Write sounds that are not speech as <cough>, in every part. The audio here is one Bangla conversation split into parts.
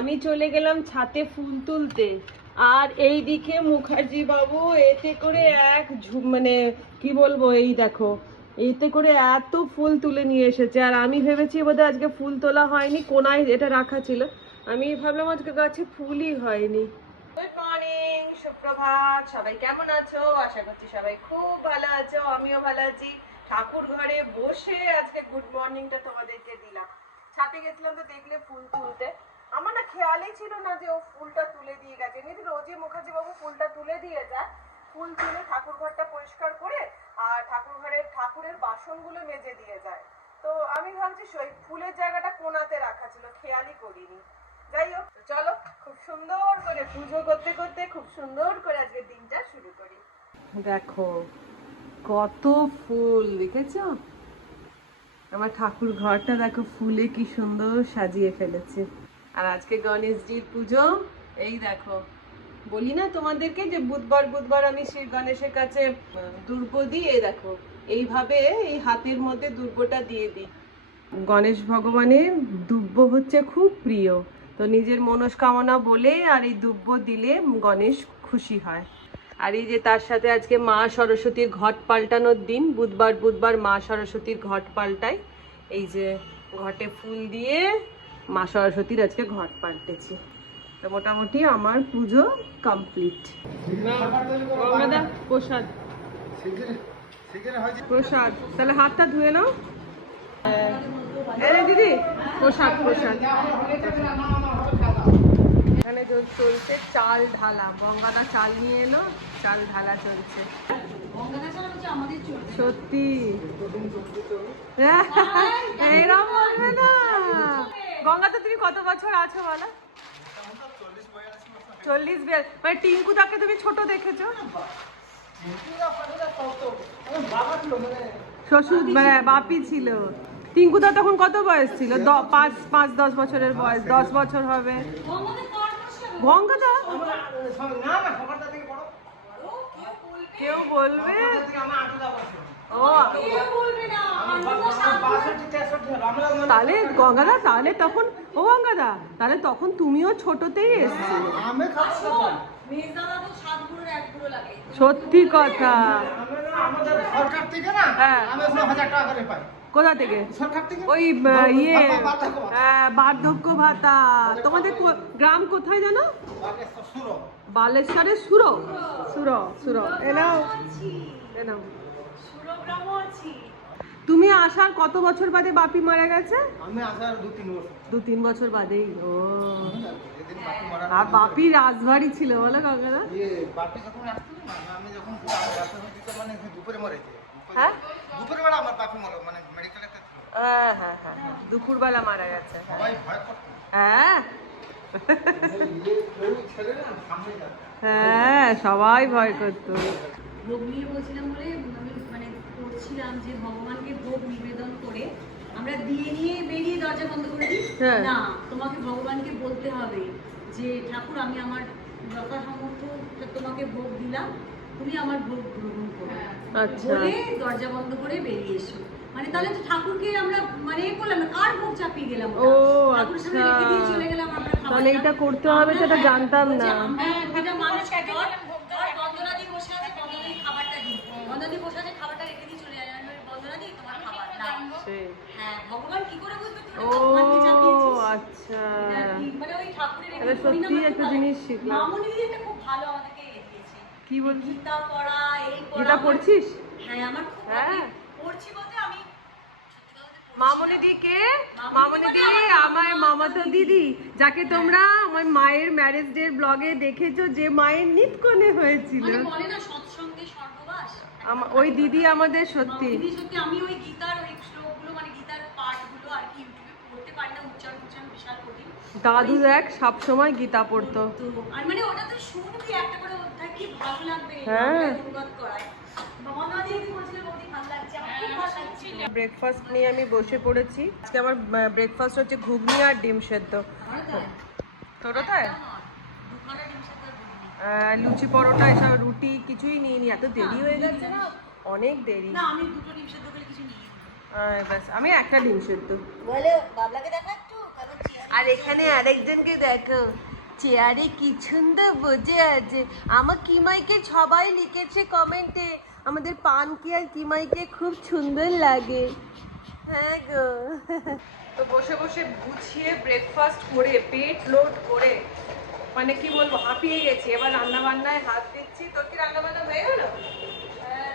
আমি চলে গেলাম ছাতে ফুল তুলতে। আর এই দিকে মুখার্জি বাবু, এতে করে এক মানে কি বলব এই দেখো, এতে করে এত ফুল তুলে নিয়ে এসেছে। আর আমি ভেবেছি বোধহয় আজকে ফুল তোলা হয়নি, কোনায় এটা রাখা ছিল। আমি ভাবলাম আজকে গাছে ফুলই হয়নি। গুড মর্নিং সুপ্রভাত। সবাই কেমন আছো? আশা করছি সবাই খুব ভালো আছো, আমিও ভালো আছি। ঠাকুর ঘরে বসে আজকে গুড মর্নিংটা তোমাদেরকে দিলাম। ছাতে গেছিলাম তো দেখলে ফুল তুলতে। আমার না খেয়ালই ছিল না যে ও ফুলটা তুলে দিয়ে গেছে। এমনিতে রোজই মুখার্জি বাবু ফুলটা তুলে দিয়ে যায় ফুল তুলে ঠাকুর ঘরটা পরিষ্কার করে আর ঠাকুর ঘরের ঠাকুরের বাসনগুলো মেজে দিয়ে যায়। তো আমি ভাবছি সেই ফুলের জায়গাটা কোনাতে রাখা ছিল, খেয়ালই করিনি। যাই হোক, চলো, খুব সুন্দর করে পুজো করতে করতে খুব সুন্দর করে আজকে দিনটা শুরু করি। দেখো, কত ফুল, দেখেছ? আমার ঠাকুর ঘরটা দেখো, ফুলে কি সুন্দর সাজিয়ে ফেলেছে। আর আজকে গণেশজির পুজো। এই দেখো, বলি না তোমাদেরকে যে বুধবার বুধবার আমি শ্রী গণেশের কাছে দুর্গ দিই? এই দেখো, এইভাবে এই হাতের মধ্যে দুর্গটা দিয়ে দিই। গণেশ ভগবানের দুব্য হচ্ছে খুব প্রিয়। তো নিজের মনস্কামনা বলে আর এই দুব্য দিলে গণেশ খুশি হয়। আর এই যে তার সাথে আজকে মা সরস্বতীর ঘট পাল্টানোর দিন, বুধবার বুধবার মা সরস্বতীর ঘট পাল্টাই এই যে ঘটে ফুল দিয়ে মা সরস্বতীর আজকে ঘট পাল্টেছি। তো মোটামুটি আমার পুজো কমপ্লিট প্রসাদ। প্রসাদ। তাহলে হাতটা ধুয়ে নাও। দিদি প্রসাদ প্রসাদ। এখানে চলছে চাল ঢালা। গঙ্গাদা চাল নিয়ে এলো চাল ঢালা চলছে। সত্যি। এইরকম বলবে না। গঙ্গাতে তুমি কত বছর আছো বলো? চল্লিশ বিয়াল মানে টিঙ্কু দাকে তুমি ছোট দেখেছ? শ্বশুর মানে বাপি ছিল। টিঙ্কুদা তখন কত বয়স ছিল? পাঁচ পাঁচ, দশ বছরের বয়স। দশ বছর হবে। গঙ্গাদা? কেউ বলবে? ও তাহলে গঙ্গাদা তাহলে তখন ও গঙ্গাদা তাহলে তখন তুমিও ছোটতেই এসছো। সত্যি কথা। সরকার থেকে না হ্যাঁ। কোথা থেকে? ওই ইয়ে বার্ধক্য ভাতা। তোমাদের গ্রাম কোথায় জানো। বালেশ্বরের সুরো। সুরো সুরো। এনাও এনাও তুমি আসার কত বছর বাদে বাপি মারা গেছে? আমি আসার দু তিন বছর। দু তিন বছর বাদেই। ও। আর বাপি রাজবাড়ি ছিল বলো গঙ্গাদা ইয়ে বাপি যখন না আমি যখন মানে দুপুরে মরেছে। হ্যাঁ? আমার বাপি মানে মেডিকেলে হ্যাঁ হ্যাঁ। দুপুরবেলা মারা গেছে। হ্যাঁ। সবাই ভয় করতো। হ্যাঁ? হ্যাঁ সবাই ভয় করতো। ভোগ নিয়ে বলছিলাম বলে আমি মানে করছিলাম যে ভগবানকে ভোগ নিবেদন করে আমরা দিয়ে নিয়ে বেরিয়ে দরজা বন্ধ করে দিই। হ্যাঁ। না তোমাকে ভগবানকে বলতে হবে যে ঠাকুর আমি আমার যথা সামর্থ্য তোমাকে ভোগ দিলাম। তুমি আমার ভোগ গ্রহণ আচ্ছা। দরজা বন্ধ করে বেরিয়ে এসো মানে তাহলে তো ঠাকুরকে আমরা মানে এ করলাম কার ভোগ চাপিয়ে গেলাম ও, আচ্ছা। চলে গেলাম আমরা তাহলে এটা করতে হবে সেটা জানতাম না। যে এটা মানুষ ধর- ধর বন্দনাদি বসে আছে, বন্দনাদি খাবারটা দিই। বন্দনাদি বসে আছে, খাবারটা রেখে দিয়ে চলে যায়। বন্দনাদি, তোমার খাবার হ্যাঁ, ভগবান কি করে বুঝবে ও ওটা ভগবানকে চাপিয়েছিস? আচ্ছা মানে ওই ঠাকুরের সত্যিই মানে একটা জিনিস শিখলাম। মামুনি দিদি একটা খুব ভালো দিয়েছে। কি বলছিস? গীতা পড়া, এই পড়া। গীতা পড়ছিস? হ্যাঁ, আমার খুব হ্যাঁ। পড়ছি বলতে আমি মামনি দিকে? মামনি মানে আমার মামাতো দিদি। যাকে তোমরা আমার মায়ের ম্যারেজ ডে ব্লগে দেখেছ যে মায়ের নিত কোণে হয়েছিল। মানে না সৎসঙ্গে ওই দিদি আমাদের সত্যি। দিদি সত্যি আমি ওই গীতার ওই শ্লোকগুলো মানে গীতার পাঠগুলো আর কি ইউটিউবে পড়তে পারি না উচ্চারণ উচ্চারণ বিশাল কঠিন। দাদু দেখ সবসময় গীতা পড়তো। আর মানে ওটা তো শুনবি একটা করে হ্যাঁ। ব্রেকফাস্ট নিয়ে আমি বসে পড়েছি। আজকে আমার ব্রেকফাস্ট হচ্ছে ঘুগনি আর ডিম সেদ্ধ। তাই? আর লুচি পরোটা এসব রুটি কিছুই নিইনি। এত দেরি হয়ে গেছে? না। অনেক দেরি। না আমি দুটো ডিম সেদ্ধ করে কিছু নিই ব্যাস আমি একটা ডিম সেদ্ধ। বলে বাবলাকে দেখা একটু? আর এখানে আরেকজনকে দেখো। চেয়ারে কি সুন্দর বসে আছে আমার কিমাইকে সবাই লিখেছে কমেন্টে। আমাদের পানকে আর কিমাইকে খুব সুন্দর লাগে। হ্যাঁ গো। তো বসে বসে গুছিয়ে ব্রেকফাস্ট করে পেট লোড করে মানে কি বলব হাঁপিয়ে গেছি। এবার রান্না বান্নায় হাত দিচ্ছি। তোর কি রান্না বান্না হয়ে। গেল হ্যাঁ।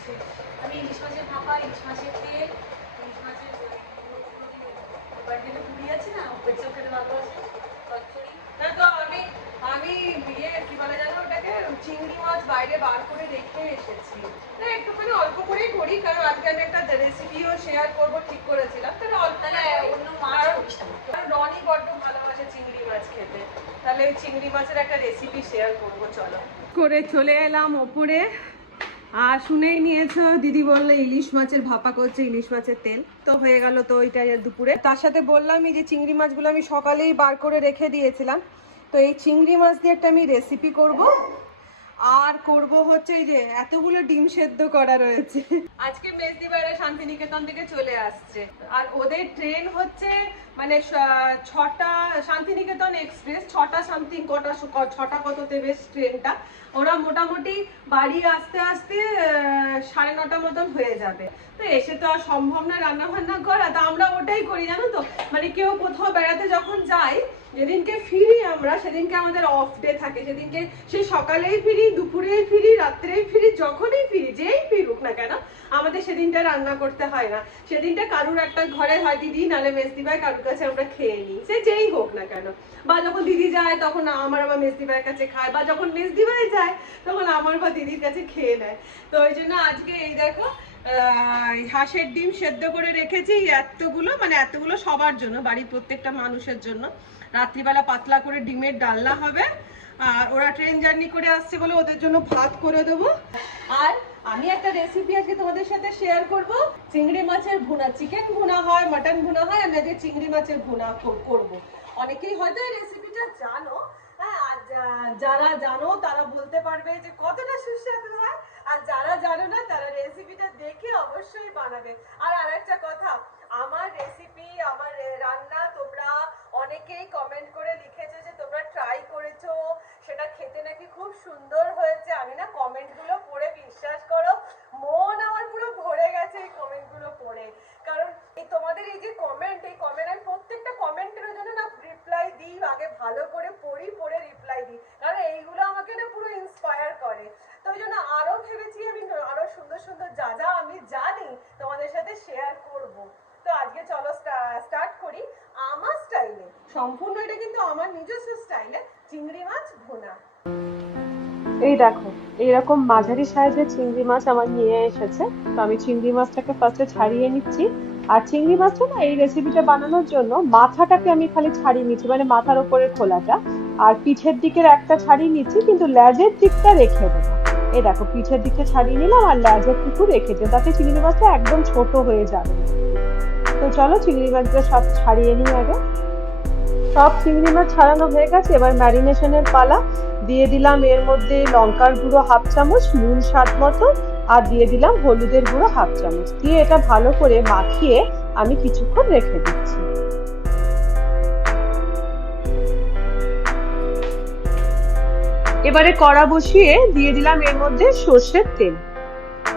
করছিস আমি ইলিশ মাছের ভাপা ইলিশ মাছের তেল ইলিশ মাছের বার্থডে পুরি আছে না পেটসব খেতে না তো আমি আমি বিয়ে কি বলে জানো ওটাকে চিংড়ি মাছ বাইরে বার করে রেখে এসেছি। না একটুখানি অল্প করেই করি কারণ আজকে আমি একটা রেসিপিও শেয়ার করব ঠিক করেছিলাম। তাহলে অল্প অন্য মাছ রনি বড্ড ভালোবাসে চিংড়ি মাছ খেতে। তাহলে ওই চিংড়ি মাছের একটা রেসিপি শেয়ার করব চলো। করে চলে এলাম ওপরে। আর শুনেই নিয়েছো, দিদি বলল ইলিশ মাছের ভাপা করছে, ইলিশ মাছের তেল। তো হয়ে গেল তো ওইটা দুপুরে। তার সাথে বললামই যে চিংড়ি মাছগুলো আমি সকালেই বার করে রেখে দিয়েছিলাম। তো এই চিংড়ি মাছ দিয়ে একটা আমি রেসিপি করব। আর করব হচ্ছে এই যে এতগুলো ডিম সেদ্ধ করা রয়েছে। আজকে মেজদি বাইরে শান্তিনিকেতন থেকে চলে আসছে। আর ওদের ট্রেন হচ্ছে মানে ছটা শান্তিনিকেতন এক্সপ্রেস, ছটা সামথিং কটা ছটা কততে বেশ ট্রেনটা, ওরা মোটামুটি বাড়ি আসতে আসতে সাড়ে নটা মতন হয়ে যাবে। তো এসে তো আর সম্ভব না রান্না বান্না করা তা আমরা ওটাই করি, জানো তো? মানে কেউ কোথাও বেড়াতে যখন যাই, যেদিনকে ফিরি আমরা, সেদিনকে আমাদের অফ ডে থাকে, সেদিনকে সে সকালেই ফিরি, দুপুরেই ফিরি, রাত্রেই ফিরি, যখনই ফিরি, যেই ফিরুক না কেন, আমাদের সেদিনটা রান্না করতে হয় না। সেদিনটা কারুর একটা ঘরে হয় দিদি নালে মেসদি ভাই কারুর কাছে আমরা খেয়ে নিই, সে যেই হোক না কেন। বা যখন দিদি যায়, তখন আমার আবার মেজদি ভাইয়ের কাছে খায়, বা যখন মেজদি ভাই যায়, তখন আমার বা দিদির কাছে খেয়ে নেয়। তো ওই জন্য আজকে এই দেখো হাঁসের ডিম সেদ্ধ করে রেখেছি এতগুলো মানে এতগুলো সবার জন্য, বাড়ির প্রত্যেকটা মানুষের জন্য। রাত্রিবেলা পাতলা করে ডিমের ডালনা হবে, আর ওরা ট্রেন জার্নি করে আসছে বলে ওদের জন্য ভাত করে দেবো। আর আমি একটা রেসিপি আজকে তোমাদের সাথে শেয়ার করব। চিংড়ি মাছের ভুনা চিকেন ভুনা হয় মাটন ভুনা হয়, আমি আজকে চিংড়ি মাছের ভুনা কর- করব। অনেকেই হয়তো এই রেসিপিটা জানো যারা জানো, তারা বলতে পারবে যে কতটা সুস্বাদু হয়। আর যারা জানো না, তারা রেসিপিটা দেখে অবশ্যই বানাবে। আর আরেকটা কথা, আমার রেসিপি, আমার রান্না তোমরা অনেকেই কমেন্ট করে লিখেছো যে তোমরা ট্রাই করেছ সেটা খেতে নাকি খুব সুন্দর হয়েছে আমি না কমেন্টগুলো পড়ে বিশ্বাস করো মন আমার পুরো ভরে গেছে এই কমেন্টগুলো পড়ে কারণ এই তোমাদের এই যে কমেন্ট এই কমেন্ট আমি প্রত্যেকটা কমেন্টের জন্য না রিপ্লাই দিই আগে ভালো করে পড়ি পড়ে রিপ্লাই দিই কারণ এইগুলো আমাকে না পুরো ইন্সপায়ার করে তো ওই জন্য আরও ভেবেছি আমি ন- আরও সুন্দর সুন্দর যা যা আমি জানি তোমাদের সাথে শেয়ার করব তো আজকে চলো স্টার্ট করি আমার স্টাইলে সম্পূর্ণ এটা কিন্তু আমার নিজস্ব স্টাইলে চিংড়ি মাছ ভুনা এই দেখো, এইরকম মাঝারি সাইজের চিংড়ি মাছ আমার নিয়ে এসেছে। তো আমি চিংড়ি মাছটাকে ফার্স্টে ছাড়িয়ে নিচ্ছি। আর চিংড়ি মাছটা না, এই রেসিপিটা বানানোর জন্য মাথাটাকে আমি খালি ছাড়িয়ে নিচ্ছি মানে মাথার উপরের খোলাটা। আর পিঠের দিকের একটা ছাড়িয়ে নিচ্ছি, কিন্তু ল্যাজের দিকটা রেখে দেবো। এই দেখো, পিঠের দিকটা ছাড়িয়ে নিলাম আর লেজের টুকু রেখেছে তাতে চিংড়ি মাছটা একদম ছোট হয়ে যাবে। তো চলো চিংড়ি মাছটা সব ছাড়িয়ে নিই আগে। সব চিংড়ি মাছ ছাড়ানো হয়ে গেছে, এবার ম্যারিনেশনের পালা। দিয়ে দিলাম এর মধ্যে লঙ্কার গুঁড়ো হাফ চামচ, নুন স্বাদ মতো, আর দিয়ে দিলাম হলুদের গুঁড়ো হাফ চামচ। দিয়ে এটা ভালো করে মাখিয়ে আমি কিছুক্ষণ রেখে দিচ্ছি। এবারে কড়া বসিয়ে দিয়ে দিলাম এর মধ্যে সর্ষের তেল।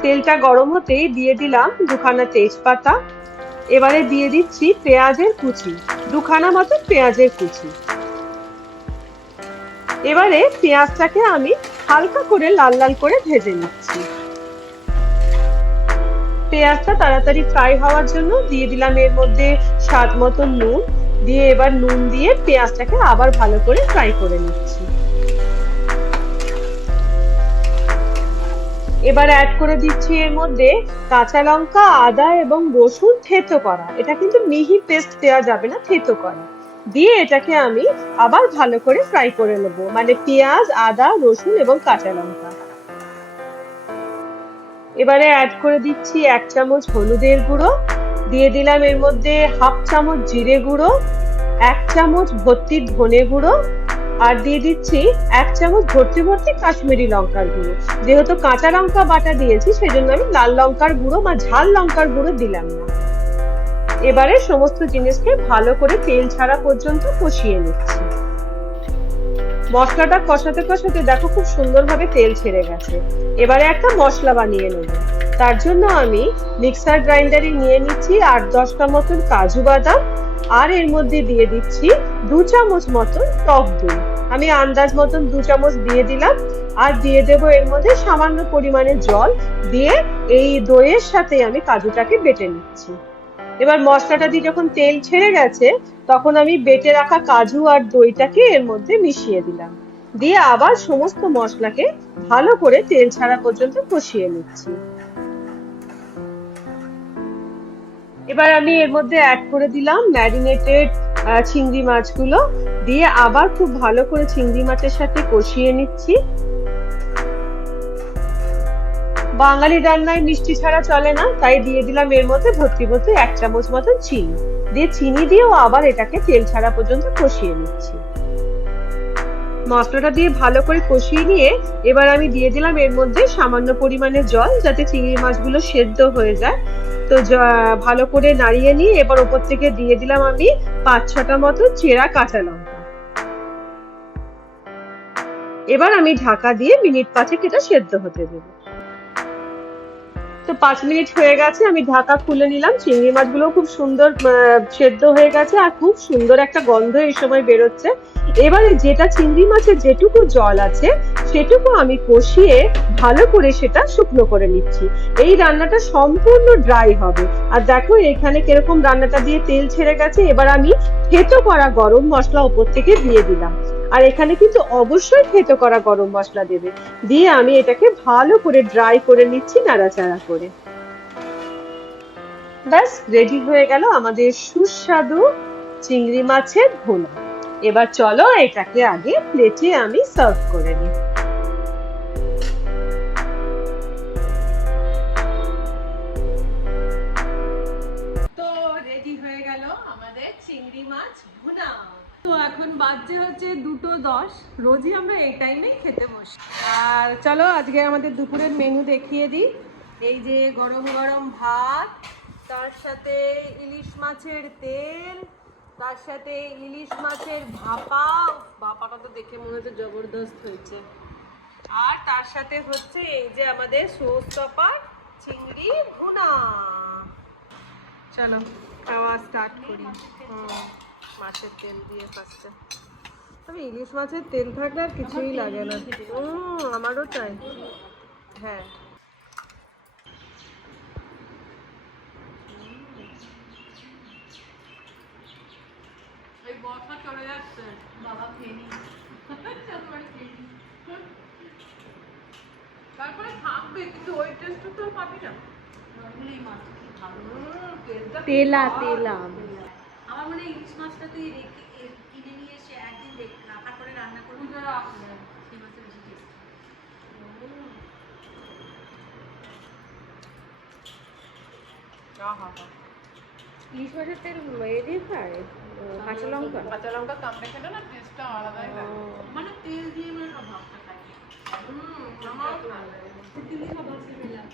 তেলটা গরম হতেই দিয়ে দিলাম দুখানা তেজপাতা। এবারে দিয়ে দিচ্ছি পেঁয়াজের কুচি, দুখানা মতো পেঁয়াজের কুচি। এবারে পেঁয়াজটাকে আমি হালকা করে লাল লাল করে ভেজে নিচ্ছি। পেঁয়াজটা তাড়াতাড়ি ফ্রাই হওয়ার জন্য দিয়ে দিলাম এর মধ্যে স্বাদ মতো নুন। দিয়ে এবার নুন দিয়ে পেঁয়াজটাকে আবার ভালো করে ফ্রাই করে নিচ্ছি। এবার অ্যাড করে দিচ্ছি এর মধ্যে কাঁচা লঙ্কা, আদা এবং রসুন থেতো করা। এটা কিন্তু মিহি পেস্ট দেওয়া যাবে না, থেতো করা। দিয়ে এটাকে আমি আবার ভালো করে ফ্রাই করে নেব। মানে পেঁয়াজ, আদা, রসুন এবং কাঁচা লঙ্কা। এবারে অ্যাড করে দিচ্ছি এক চামচ হলুদের গুঁড়ো। দিয়ে দিলাম এর মধ্যে হাফ চামচ জিরে গুঁড়ো, এক চামচ ভর্তি ধনে গুঁড়ো আর দিয়ে দিচ্ছি এক চামচ ভর্তি ভর্তি কাশ্মীরি লঙ্কার গুঁড়ো। যেহেতু কাঁচা লঙ্কা বাটা দিয়েছি, সেজন্য আমি লাল লঙ্কার গুঁড়ো বা ঝাল লঙ্কার গুঁড়ো দিলাম না। এবারে সমস্ত জিনিসকে ভালো করে তেল ছাড়া পর্যন্ত কষিয়ে নিচ্ছি। মশলাটা কষাতে কষাতে দেখো খুব সুন্দরভাবে তেল ছেড়ে গেছে। এবারে একটা মশলা বানিয়ে নেব। তার জন্য আমি মিক্সার গ্রাইন্ডারে নিয়ে নিচ্ছি আট দশটা মতন কাজু বাদাম আর এর মধ্যে দিয়ে দিচ্ছি দু চামচ মতন টক দই। আমি আন্দাজ মতন দু চামচ দিয়ে দিলাম আর দিয়ে দেব এর মধ্যে সামান্য পরিমাণে জল দিয়ে এই দইয়ের সাথে আমি কাজুটাকে বেটে নিচ্ছি। এবার মশলাটা দিয়ে যখন তেল ছেড়ে গেছে, তখন আমি বেটে রাখা কাজু আর দইটাকে এর মধ্যে মিশিয়ে দিলাম। দিয়ে আবার সমস্ত মশলাকে ভালো করে তেল ছাড়া পর্যন্ত কষিয়ে নিচ্ছি। এবার আমি এর মধ্যে অ্যাড করে দিলাম ম্যারিনেটেড চিংড়ি মাছগুলো। দিয়ে আবার খুব ভালো করে চিংড়ি মাছের সাথে কষিয়ে নিচ্ছি। বাঙালি রান্নায় মিষ্টি ছাড়া চলে না, তাই দিয়ে দিলাম এর মধ্যে ভর্তি ভর্তি এক চামচ মতন চিনি। দিয়ে চিনি দিয়েও আবার এটাকে তেল ছাড়া পর্যন্ত কষিয়ে নিচ্ছি। মশলাটা দিয়ে ভালো করে কষিয়ে নিয়ে এবার আমি দিয়ে দিলাম এর মধ্যে সামান্য পরিমাণে জল, যাতে চিংড়ি মাছগুলো সেদ্ধ হয়ে যায়। তো ভালো করে নাড়িয়ে নিয়ে এবার ওপর থেকে দিয়ে দিলাম আমি পাঁচ ছটা মতো চেরা কাঁচা লঙ্কা। এবার আমি ঢাকা দিয়ে মিনিট পাঁচেক এটা সেদ্ধ হতে দেবো। তো পাঁচ মিনিট হয়ে গেছে, আমি ঢাকা খুলে নিলাম। চিংড়ি মাছগুলো খুব সুন্দর সেদ্ধ হয়ে গেছে আর খুব সুন্দর একটা গন্ধ এই সময় বেরোচ্ছে। এবারে যেটা চিংড়ি মাছের যেটুকু জল আছে, সেটুকু আমি কষিয়ে ভালো করে সেটা শুকনো করে নিচ্ছি। এই রান্নাটা সম্পূর্ণ ড্রাই হবে। আর দেখো, এখানে কীরকম রান্নাটা দিয়ে তেল ছেড়ে গেছে, এবার আমি থেতো করা গরম মশলা উপর থেকে দিয়ে দিলাম। আর এখানে কিন্তু অবশ্যই থেতো করা গরম মশলা দেবে। দিয়ে আমি এটাকে ভালো করে ড্রাই করে নিচ্ছি নাড়াচাড়া করে। ব্যাস রেডি হয়ে গেল আমাদের সুস্বাদু চিংড়ি মাছের ভুনা এবার চলো এটাকে আগে প্লেটে আমি সার্ভ করে নিই। এখন বাজছে হচ্ছে দুটো দশ। রোজই আমরা এই টাইমেই খেতে বসি। আর চলো আজকে আমাদের দুপুরের মেনু দেখিয়ে দিই। এই যে গরম গরম ভাত, তার সাথে ইলিশ মাছের তেল তার সাথে ইলিশ মাছের ভাপা ভাপাটা তো দেখে মনে হচ্ছে জবরদস্ত হয়েছে। আর তার সাথে হচ্ছে এই যে আমাদের সোস শোস্তপার চিংড়ি ভুনা। চলো খাওয়া স্টার্ট করি। হুম, মাছের তেল দিয়ে ফার্স্টে তবে ইলিশ মাছের তেল থাকলে আর কিছুই লাগে না। আমারও তাই। হ্যাঁ। বর্ষা চলে যাচ্ছে। বাবা খেয়ে নি তারপরে থাকবে কিন্তু ওই টেস্টটা তো পাবি না। নর্মালি মাছ ভালো? হুম, তেলটা কি তেলা তেলা। আমার মনে হয় ইলিশ মাছটা তুই রেখে কিনে নিয়ে এসে একদিন রেখে করে রান্না করবি। সেই মাছটা বেশি টেস্ট আহা হা ইলিশ মাছের তেল এ দিয়ে খায়? কাঁচা লঙ্কা? কাঁচা লঙ্কা কামড়ে খেলে না টেস্টটা আলাদাই লাগে মানে তেল দিয়ে মানে সব ভাবটা খাই হুম, আমার তেলে সব ভাবটা খেলাম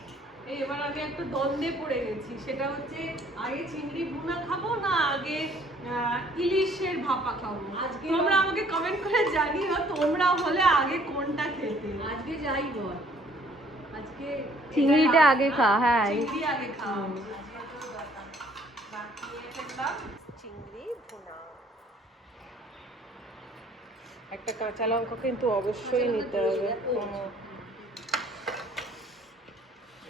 এই এবার আমি একটা দ্বন্দ্বে পড়ে গেছি। সেটা হচ্ছে আগে চিংড়ি ভুনা খাব না আগে আহ, ইলিশের ভাপা খাব? আজকে তোমরা আমাকে কমেন্ট করে জানিও তোমরা হলে আগে কোনটা খেতে? আজকে যাই বল। আজকে চিংড়িটা আগে খা হ্যাঁ। চিংড়ি আগে খাও। ফেললাম চিংড়ি ভুনা। একটা কাঁচা লঙ্কা কিন্তু অবশ্যই নিতে হবে।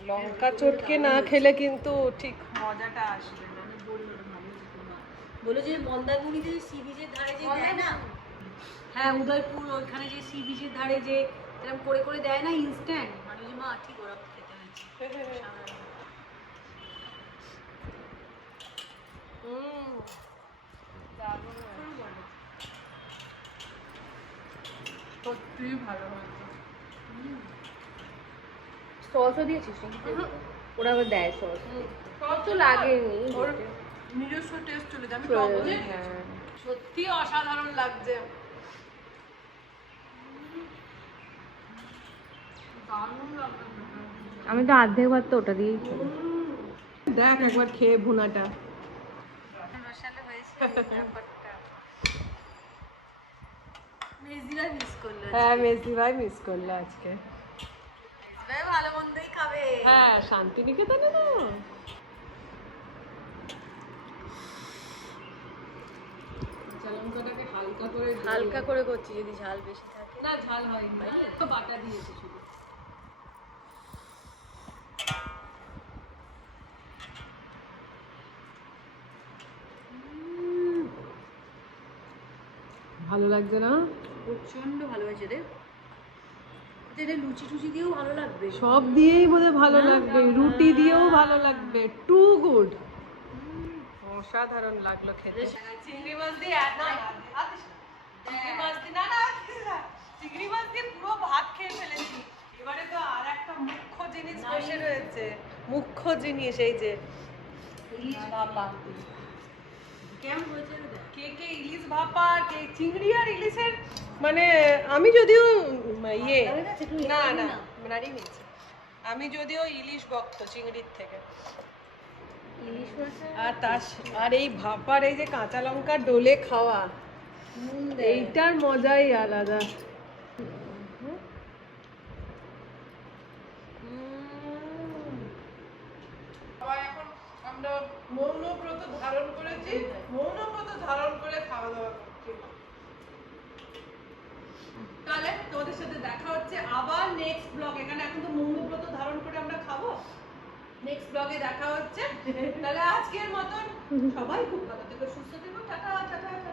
লঙ্কা চটকে না খেলে কিন্তু ঠিক মজাটা আসবে না। বলে যে মন্দারমণিতে যে সি বিচের ধারে যে দেয় না হ্যাঁ উদয়পুর ওইখানে যে সি বিচের ধারে যে এরকম করে করে দেয় না ইনস্ট্যান্ট মানে যে মা ঠিক ওরকম খেতে হয়েছে <laughs> হুম দারুণ হয়েছে। সত্যিই ভালো হয়েছে। সসও দিয়েছিস ওরা আবার দেয় সস। হুম, তো লাগেনি। নিজস্ব টেস্ট চলে যায়। আমি টক হ্যাঁ। সত্যি অসাধারণ লাগছে। আমি তো অর্ধেক ভাত তো ওটা দিয়েই দেখ একবার খেয়ে ভুনাটা। হ্যাঁ মেসি ভাই মিস করল আজকে। ভালো মন্দই খাবে হ্যাঁ শান্তিনিকেতনে তো হালকা করে করছি যদি ঝাল বেশি থাকে। না ঝাল হয়নি। তো বাটা দিয়েছে শুধু। লাগছে না? প্রচণ্ড ভালো হয়েছে রে। এটা লুচি টুচি দিয়েও ভালো লাগবে। সব দিয়েই বোধহয় ভালো লাগবে। রুটি দিয়েও ভালো লাগবে। টু গুড অসাধারণ লাগল খেতে। চিংড়ি মাছ দিয়ে চিংড়ি মাছ দিয়ে না না চিংড়ি মাছ দিয়ে পুরো ভাত খেয়ে ফেলেছি। এবারে তো আর একটা মুখ্য জিনিস বসে রয়েছে। মুখ্য জিনিস এই যে ইলিশ ভাপা কেমন হয়েছে? কে কে ইলিশ ভাপা কে চিংড়ি আর ইলিশের মানে আমি যদিও ইয়ে না না দিবি নাড়ি নিয়েছি আমি যদিও ইলিশ ভক্ত চিংড়ির থেকে। ইলিশ আর তার আর এই ভাপার এই যে কাঁচা লঙ্কা ডোলে খাওয়া এইটার মজাই আলাদা এখন আমরা মৌনব্রত ধারণ করেছি, মৌনব্রত ধারণ করে খাওয়া দাওয়া করছি। তাহলে তোমাদের সাথে দেখা হচ্ছে আবার নেক্সট ব্লগ এখানে এখন তো মৌনব্রত ধারণ করে আমরা খাব। নেক্সট ব্লগে দেখা হচ্ছে। তাহলে আজকের মতন সবাই খুব ভালো থেকো, সুস্থ থেকো। Tata tata.